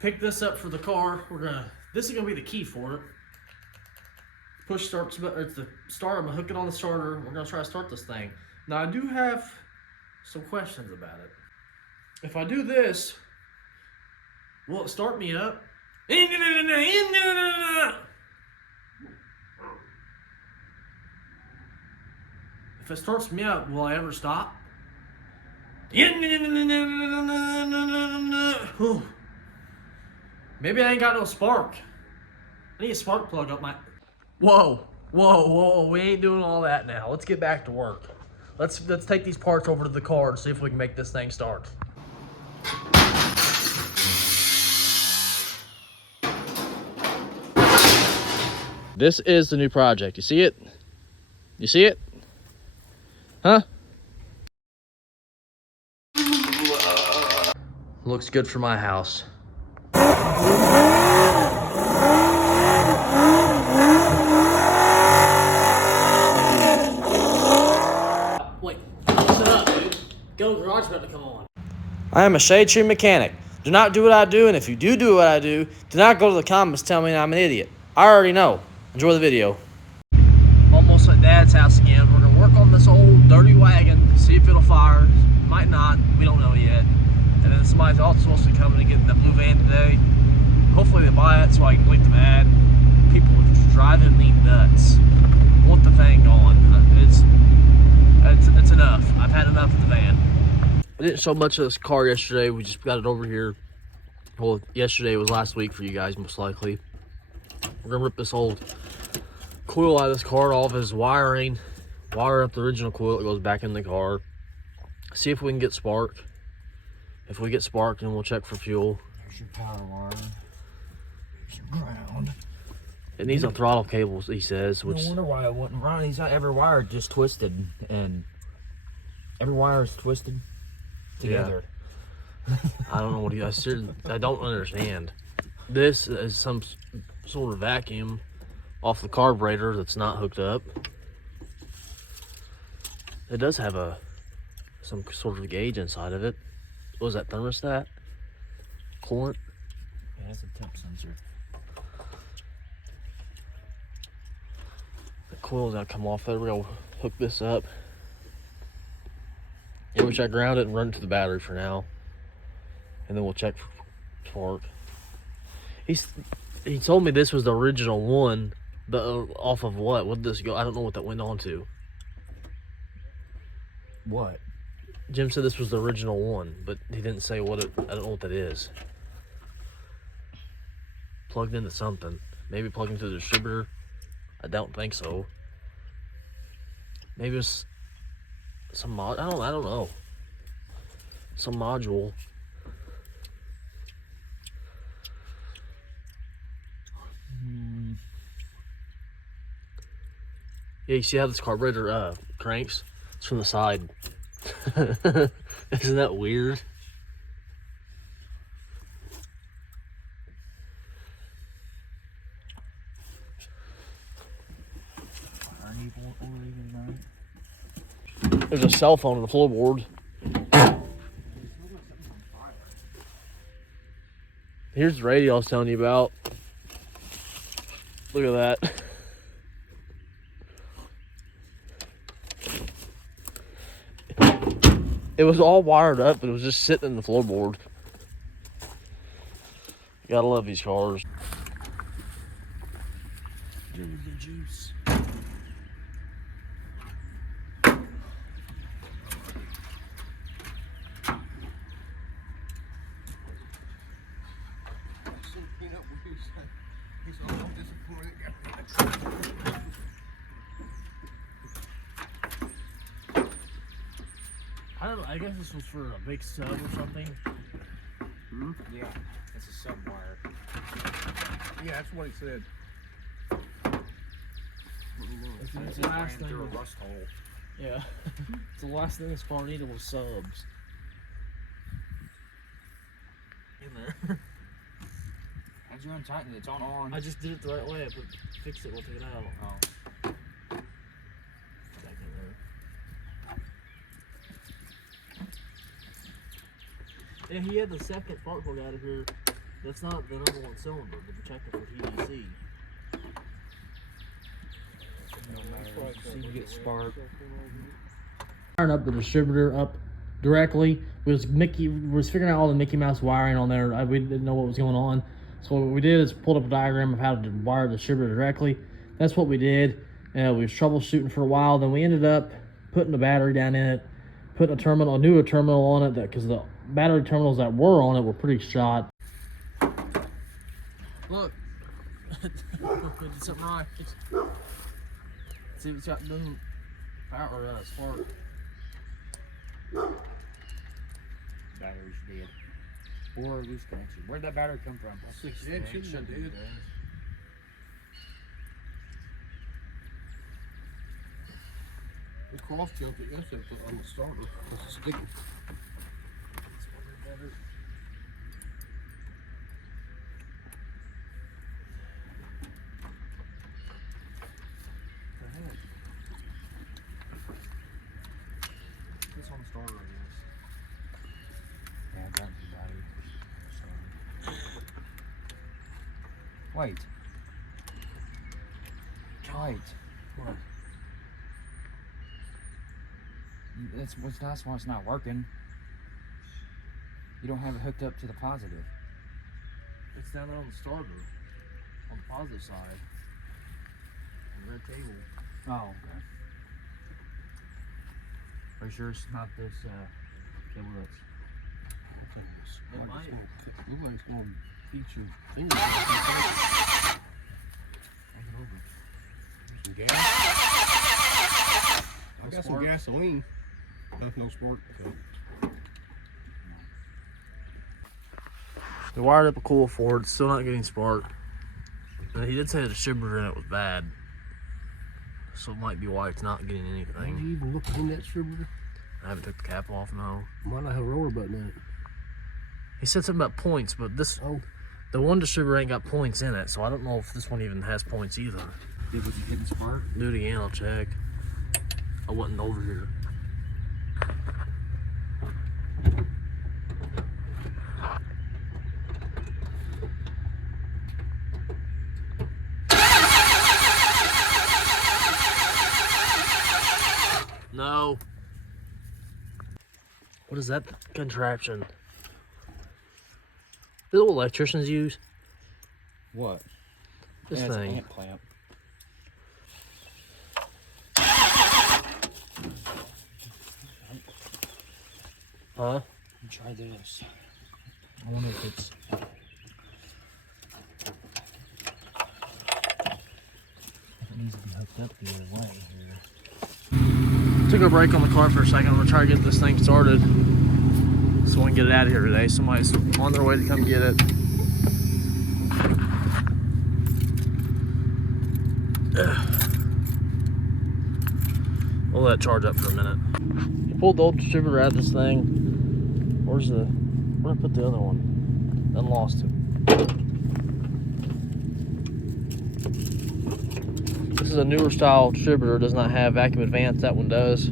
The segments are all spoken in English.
pick this up for the car. This is gonna be the key for it. Push start, it's the start. I'm gonna hook it on the starter. We're gonna try to start this thing. Now I do have some questions about it. If I do this, will it start me up? If it starts me up, will I ever stop? Maybe I ain't got no spark. I need a spark plug up my... Whoa, we ain't doing all that now. Let's get back to work. Let's take these parts over to the car and see if we can make this thing start. This is the new project. You see it? You see it? Huh? Looks good for my house. Wait, listen up, dude. Go garage about to come on. I am a shade tree mechanic. Do not do what I do, and if you do what I do not go to the comments tell me I'm an idiot. I already know. Enjoy the video. Almost at Dad's house again. We're gonna work on this old dirty wagon, see if it'll fire. Might not, we don't know yet. And then somebody's also supposed to be coming to get in the blue van today. Hopefully they buy it so I can delete the ad. People are just driving me nuts. I want the thing gone. It's enough. I've had enough of the van. I didn't show much of this car yesterday. We just got it over here. Well, yesterday was last week for you guys, most likely. We're gonna rip this old coil out of this car, all of his wiring, wire up the original coil that goes back in the car. See if we can get spark. If we get spark, then we'll check for fuel. There's your power wire. There's your ground. It needs a throttle cable, he says. Which... No wonder why it wouldn't run. He's got every wire just twisted, and every wire is twisted together. Yeah. I don't know what I don't understand. This is some sort of vacuum off the carburetor that's not hooked up. It does have some sort of gauge inside of it. What was that, thermostat? Coolant? Yeah, it's a temp sensor. The coil's gotta come off there. We're gonna hook this up. In which I ground it and run it to the battery for now. And then we'll check for torque. He told me this was the original one, but off of what? What did this go? I don't know what that went on to. What? Jim said this was the original one, but he didn't say what it... I don't know what that is. Plugged into something. Maybe plugged into the distributor. I don't think so. Maybe it's some mod... I don't know. Some module. Yeah, you see how this carburetor cranks? It's from the side. Isn't that weird? There's a cell phone on the floorboard. Here's the radio I was telling you about. Look at that. It was all wired up, but it was just sitting in the floorboard. You gotta love these cars. Give me the juice. I don't know, I guess this was for a big sub or something. Hmm? Yeah, it's a sub wire. Yeah, that's what he said. It's the last thing. Through a rust hole. Yeah. It's the last thing this car needed was subs. In there. How'd you untighten it? It's on. I just did it the right way. I fixed it, we'll take it out. Oh. Back in there. Yeah, he had the second spark plug out of here That's not the number one cylinder, but you're checking for TDC. No matter. See, you get spark. Wiring up the distributor up directly. We was figuring out all the Mickey Mouse wiring on there. We didn't know what was going on. So what we did is pulled up a diagram of how to wire the distributor directly. That's what we did. We was troubleshooting for a while. Then we ended up putting the battery down in it, putting a newer terminal on it, because the battery terminals that were on it were pretty shot. Look, we did something right. See if it's got doesn't power or spark. Battery's dead. Or loose connection. Where'd that battery come from? It should be dead. We cross jumped it yesterday on the starter. It's sticking. It's on the starter, I guess. Yeah, I got the battery. Wait. Wait. What? That's why it's not working. You don't have it hooked up to the positive. It's down there on the starter, on the positive side. The red table. Oh, okay. Are you sure it's not this cable that's... It might. Nobody's going to beat your fingers. Some gas. I got some gasoline. That's no spark. So. We wired up a coil for it, still not getting spark. And he did say the distributor in it was bad. So it might be why it's not getting Have you anything. even looked in that distributor? I haven't took the cap off, no. Might not have a roller button in it. He said something about points, but Oh, the one distributor ain't got points in it, so I don't know if this one even has points either. Was it hitting spark? Do it again, I'll check. I wasn't over here. No. What is that contraption? Is it what electricians use? What? This It's an thing. ant clamp. Huh? Let me try this. I wonder if it's... If it needs to be hooked up the other way here. Took a break on the car for a second. I'm gonna try to get this thing started so we can get it out of here today. Somebody's on their way to come get it. We'll let it charge up for a minute. Pulled the old distributor out of this thing. Where'd I put the other one? Then lost it. This is a newer style distributor. It does not have vacuum advance. That one does.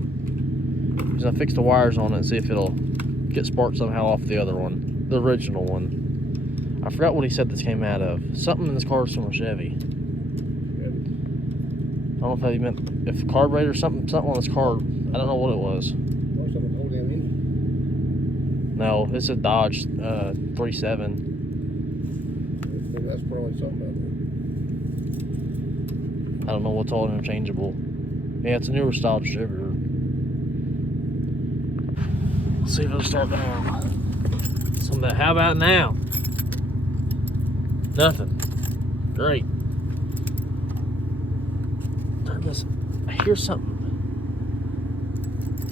So I fixed the wires on it and see if it'll get sparked somehow off the other one, the original one. I forgot what he said this came out of. Something in this car is from a Chevy. I don't know if he meant if carburetor or something on this car. I don't know what it was. No, it's a Dodge 3.7. That's probably something about I don't know what's all interchangeable. Yeah, it's a newer style distributor. Let's see if it'll start now. Some of that. How about now? Nothing. Great. Turn this. I hear something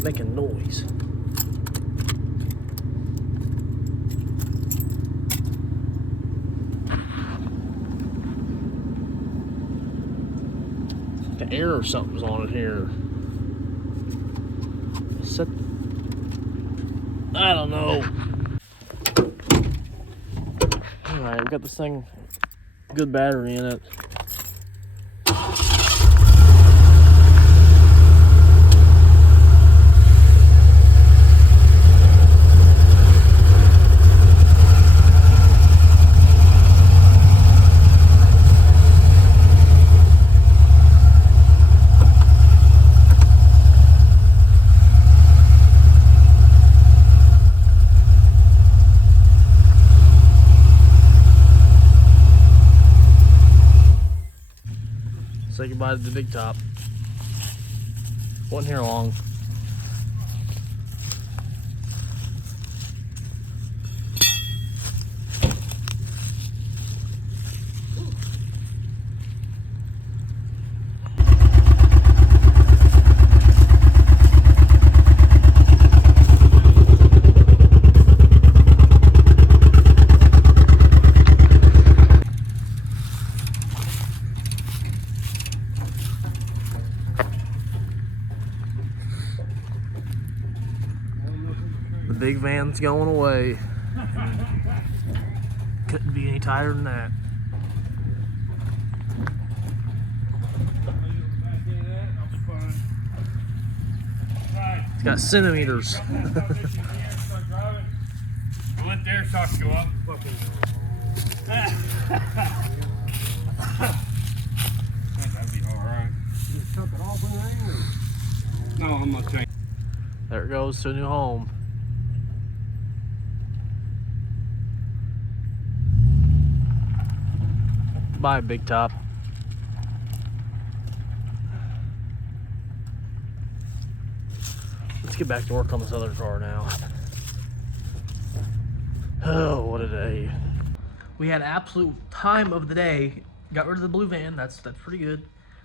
making noise. The air or something's on it here. I don't know. Alright, we got this thing, good battery in it. goodbye to the big top. Wasn't here long. The big van's going away. Couldn't be any tighter than that. It's got centimeters. Let their socks go up. That'd be alright. Just took it off in the air. No, I'm not saying. There it goes to a new home. Bye, big top. Let's get back to work on this other car now. Oh, what a day. We had absolute time of the day. Got rid of the blue van. That's pretty good.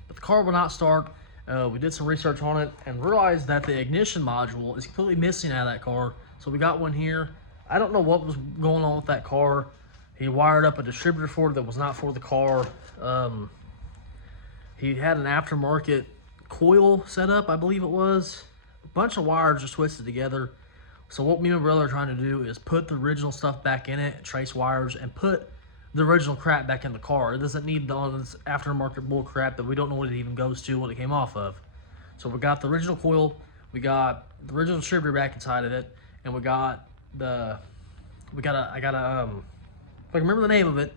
But the car will not start. We did some research on it and realized that the ignition module is completely missing out of that car. So we got one here. I don't know what was going on with that car. He wired up a distributor for it that was not for the car. He had an aftermarket coil set up, I believe it was. A bunch of wires just twisted together. So what me and my brother are trying to do is put the original stuff back in it, trace wires, and put the original crap back in the car. It doesn't need all this aftermarket bull crap that we don't know what it even goes to, what it came off of. So we got the original coil, we got the original distributor back inside of it, and we got if I can remember the name of it,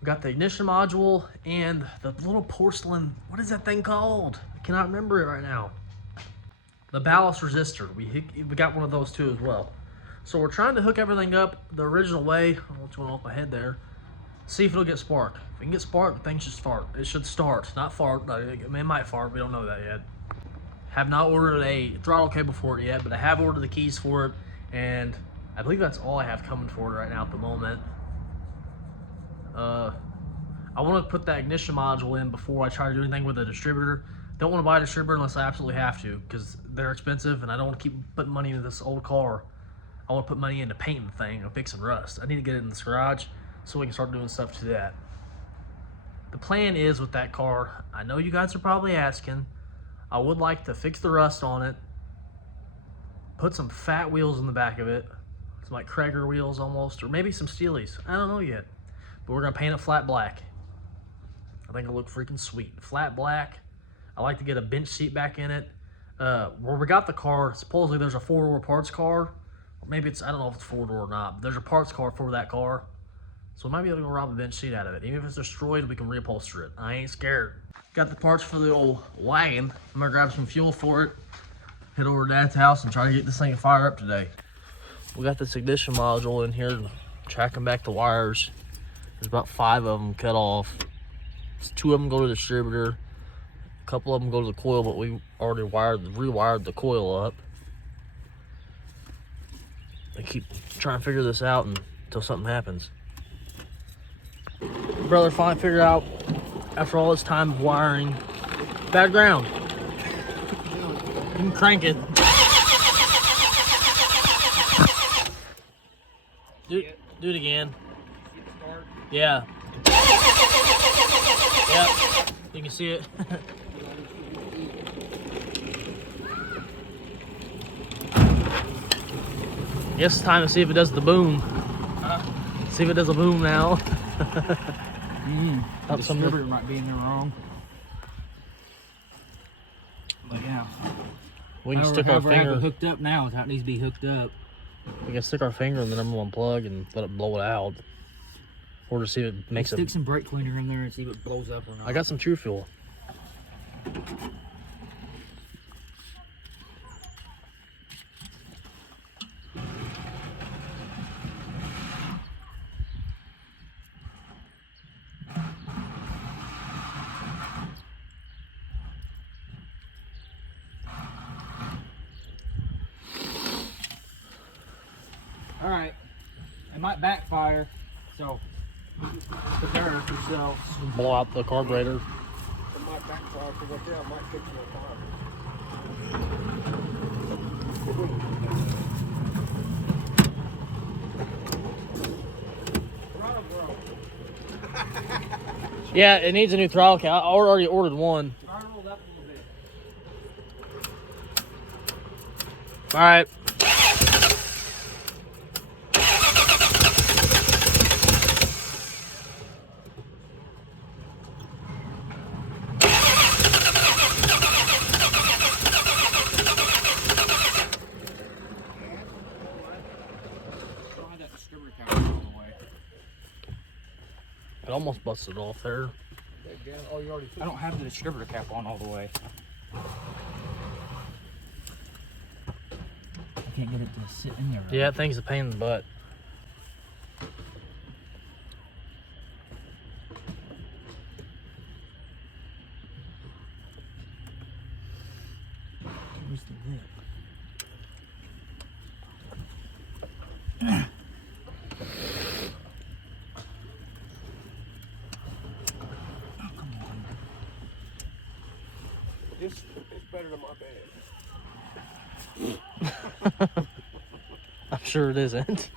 we got the ignition module and the little porcelain, what is that thing called? I cannot remember it right now. The ballast resistor, we got one of those too as well. So we're trying to hook everything up the original way. What's going on with my head there? See if it'll get spark. If it can get spark, the thing should start. It should start, not fart. It might fart, we don't know that yet. Have not ordered a throttle cable for it yet, but I have ordered the keys for it, and I believe that's all I have coming for it right now at the moment. I want to put that ignition module in before I try to do anything with the distributor. Don't want to buy a distributor unless I absolutely have to, because they're expensive, and I don't want to keep putting money into this old car. I want to put money into painting the thing and fixing rust. I need to get it in this garage so we can start doing stuff to that. The plan is with that car, I know you guys are probably asking, I would like to fix the rust on it, put some fat wheels in the back of it, some like Krager wheels almost, or maybe some Steelies. I don't know yet. But we're gonna paint it flat black. I think it'll look freaking sweet. Flat black. I like to get a bench seat back in it. Where we got the car, supposedly there's a 4-door parts car. Or maybe it's, I don't know if it's 4-door or not, but there's a parts car for that car. So we might be able to go rob a bench seat out of it. Even if it's destroyed, we can reupholster it. I ain't scared. Got the parts for the old wagon. I'm gonna grab some fuel for it, head over to Dad's house and try to get this thing to fire up today. We got this ignition module in here, tracking back the wires. There's about 5 of them cut off. 2 of them go to the distributor. A couple of them go to the coil, but we already rewired the coil up. I keep trying to figure this out until something happens. Brother finally figured out, after all this time of wiring, bad ground. You can crank it. Do it again. Yeah. Yep. You can see it. Guess it's time to see if it does the boom. See if it does a boom now. The distributor might be in there wrong. But yeah. We can stick our I have finger. it hooked up now. It's how it needs to be hooked up. We can stick our finger in the #1 plug and let it blow it out. Or to see if it makes Stick some brake cleaner in there and see if it blows up or not. I got some True Fuel. might backfire, so prepare yourselves. Blow out the carburetor. It might backfire because right there I might catch you on fire. Yeah, it needs a new throttle cap. I already ordered one. Throttle up a little bit. All right. Try that distributor cap all the way. It almost busted off there. Oh, you already I don't have the distributor cap on all the way. I can't get it to sit in there. Right? Yeah, that thing's a pain in the butt. Where's the lip? It's better than my bed. I'm sure it isn't.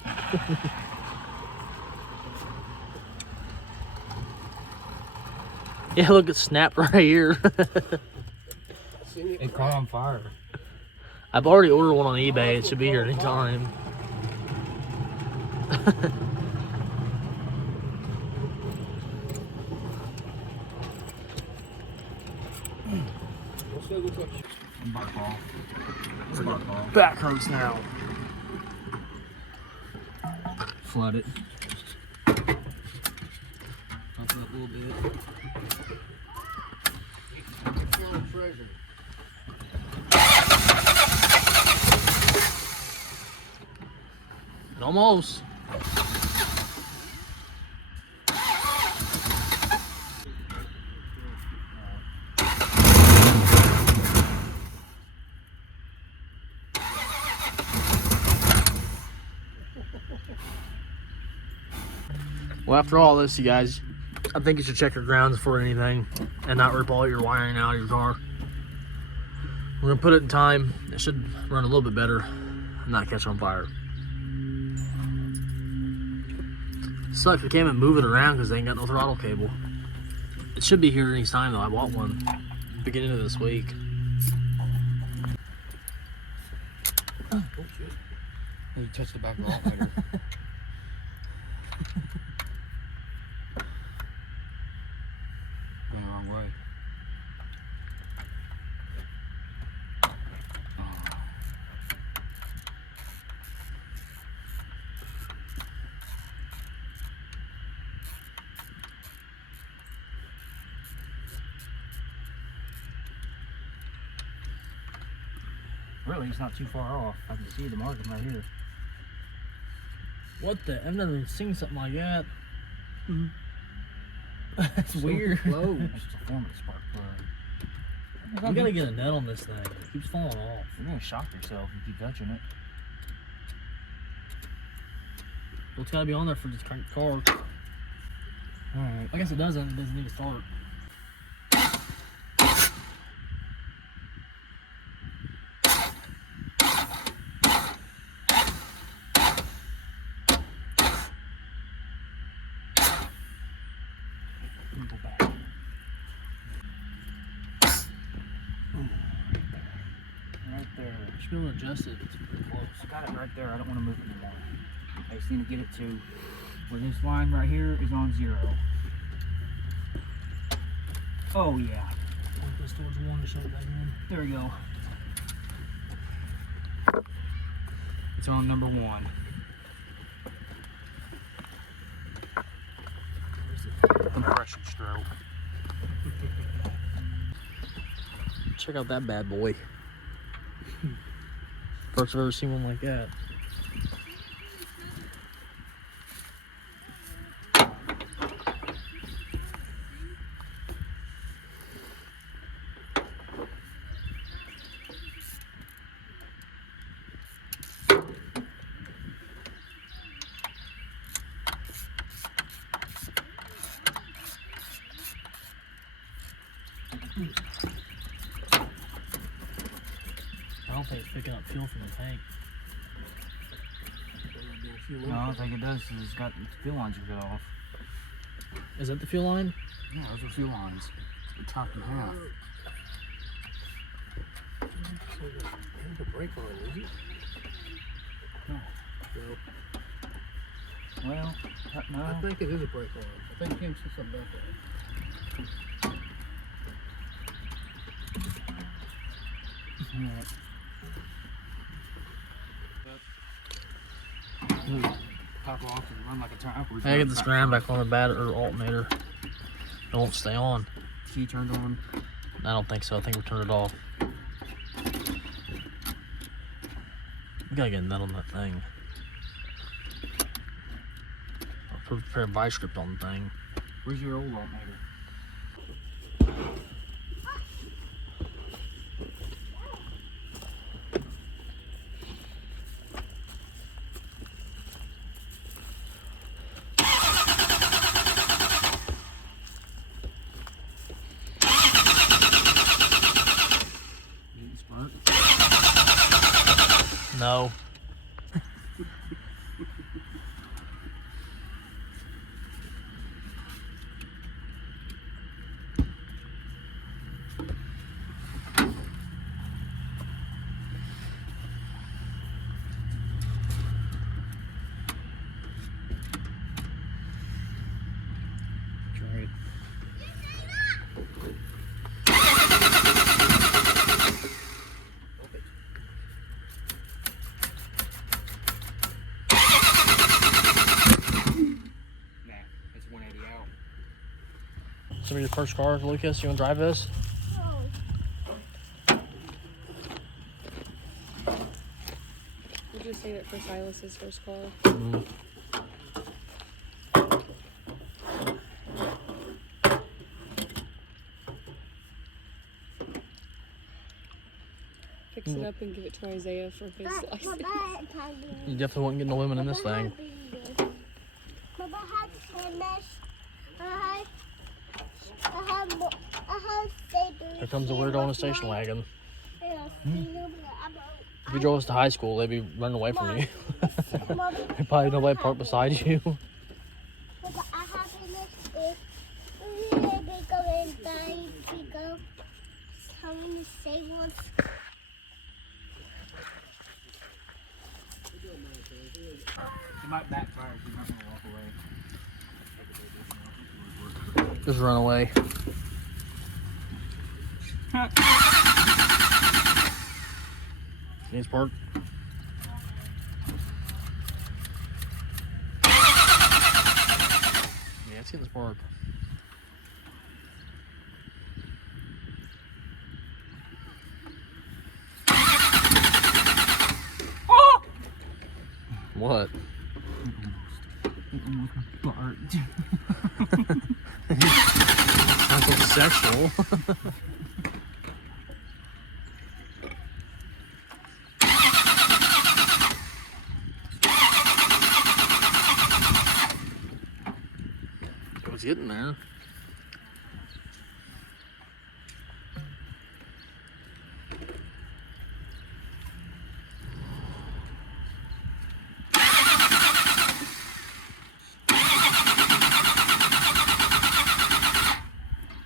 Yeah, look, it snapped right here. It caught on fire. I've already ordered one on eBay. It should be here anytime. Back hurts now. Flood it. Pump it up a little bit. Treasure. Almost. Well, after all this, you guys, I think you should check your grounds for anything and not rip all your wiring out of your car. We're gonna put it in time. It should run a little bit better and not catch on fire. Sucks we can't even move it around because they ain't got no throttle cable. It should be here any time though. I bought one beginning of this week. Oh shit. You touched the back of the alternator. Going the wrong way. Really, it's not too far off. I can see the marking right here. What the? I've never seen something like that. That's weird. Close. It's a form of spark plug. You gotta get a net on this thing. It keeps falling off. You're gonna shock yourself if you keep touching it. Well, it's gotta be on there for this car. Alright. I guess it doesn't. It doesn't need to start. Go back. Right there. You should be able to adjust it. It's pretty close. I got it right there. I don't want to move it anymore. I just need to get it to where this line right here is on 0. Oh yeah. Point this towards one to shut it back in. There we go. It's on number 1. Compression stroke. Check out that bad boy. First I've ever seen one like that. think it's picking up fuel from the tank. No, I don't think it does because it's got its fuel lines are cut off. Is that the fuel line? Yeah, those are fuel lines. It's chopped in half. Ain't a brake line, is it? No. No. Well, no. I think it is a brake line. I think Kim said something about that. Pop off and run like a tire. I get this ground back on the battery or alternator. It won't stay on. Key turned on. I don't think so. I think we turned it off. We gotta get a nut on that thing. I'll put a pair of vice grip on the thing. Where's your old alternator? No. Great. Some of your first car, Lucas. You want to drive this? We'll just save it for Silas's first car. Mm. Fix it up and give it to Isaiah for his license. You definitely won't get no women in this thing. Here comes a weirdo in a station wagon. If you drove us to high school, they'd be running away from you. There'd probably nobody parked beside you. You might backfire if you're not gonna walk away. Just run away. Needs park. Yeah, it's getting spark. What? It almost barked. Sounds so sexual. It was getting there.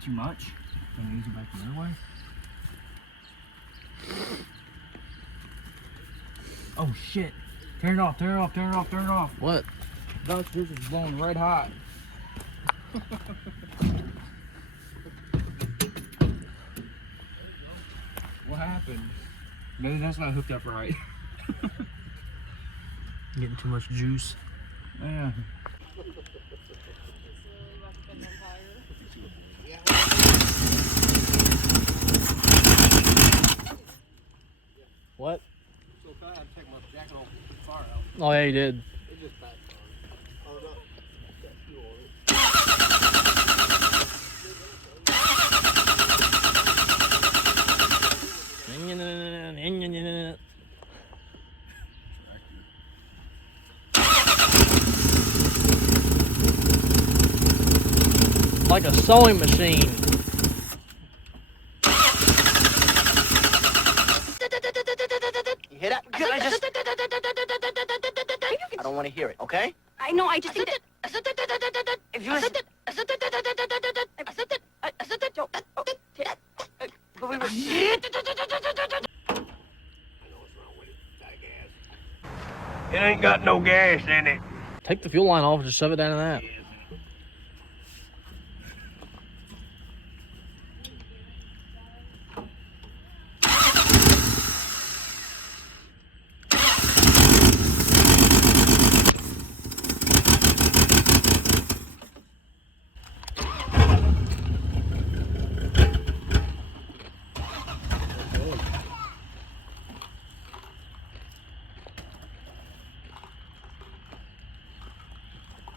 Too much? Can we use it back the other way? Oh shit! Turn it off, turn it off, turn it off, turn it off. What? Those this is blowing red hot. What happened? Maybe that's not hooked up right. Getting too much juice. Yeah. What? So I had to take my jacket off and put the fire out. Oh yeah, you did. It just backfired. Oh no. Got fuel on it. Like a sewing machine. I don't want to hear it, okay? I know, I just think that... If you listen... It ain't got no gas in it. Take the fuel line off and just shove it down in that.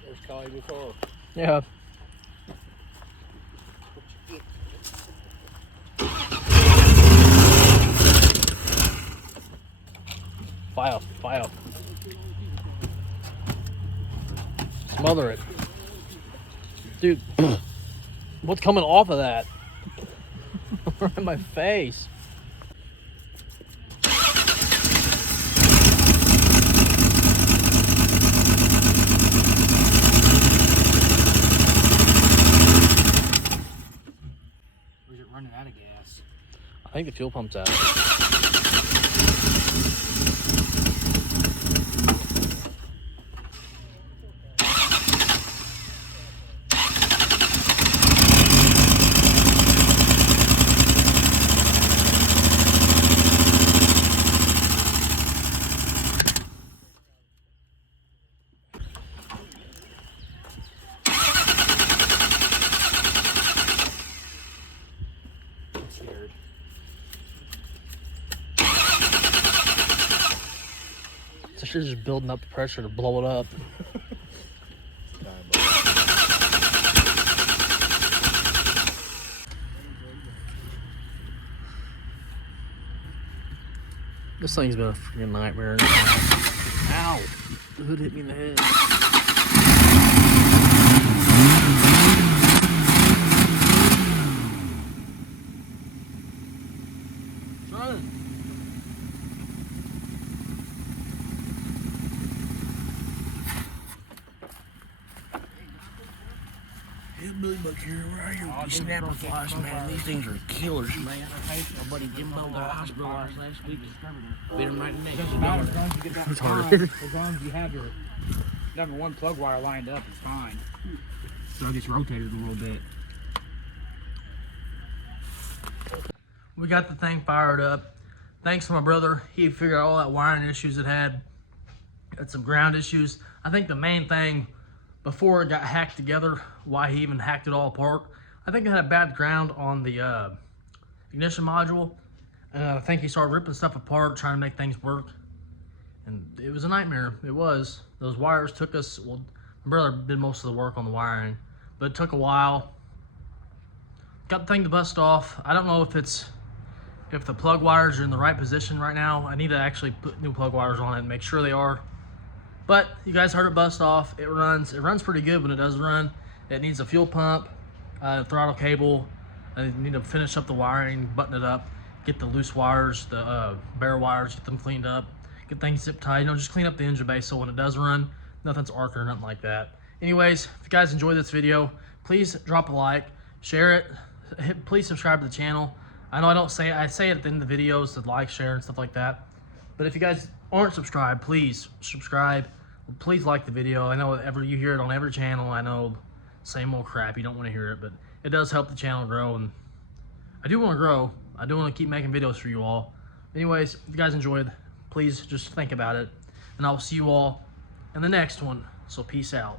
There's Kyle before. Yeah. Fire, fire. Smother it. Dude, what's coming off of that? Right in my face. Or is it running out of gas? I think the fuel pump's out. I'm scared. So she's just building up the pressure to blow it up. This thing's been a freaking nightmare. Ow! The hood hit me in the head. Billy Buck here, where are you? You snapper flies, man. These things are killers, man. My buddy Jim Bell got hospitalized last week. Bit him right in the neck. As long as you get that Retarded. as long as you have your number one plug wire lined up, it's fine. So it gets rotated a little bit. We got the thing fired up. Thanks to my brother. He figured out all that wiring issues it had. Had some ground issues. I think the main thing before it got hacked together, why he even hacked it all apart, I think it had a bad ground on the ignition module. And I think he started ripping stuff apart, trying to make things work. And it was a nightmare. It was. Those wires took us, well, my brother did most of the work on the wiring, but it took a while. Got the thing to bust off. I don't know if the plug wires are in the right position right now. I need to actually put new plug wires on it and make sure they are. But you guys heard it bust off. It runs pretty good when it does run. It needs a fuel pump, throttle cable. I need to finish up the wiring, button it up, get the loose wires, the bare wires, get them cleaned up, get things zip tied. You know, just clean up the engine bay so when it does run, nothing's arcing or nothing like that. Anyways, if you guys enjoyed this video, please drop a like, share it, please subscribe to the channel. I know I say it at the end of the videos to like, share, and stuff like that. But if you guys aren't subscribed, please subscribe. Please like the video. I know you hear it on every channel. I know, same old crap. You don't want to hear it, but it does help the channel grow. And I do want to grow. I do want to keep making videos for you all. Anyways, if you guys enjoyed, please just think about it. And I will see you all in the next one. So peace out.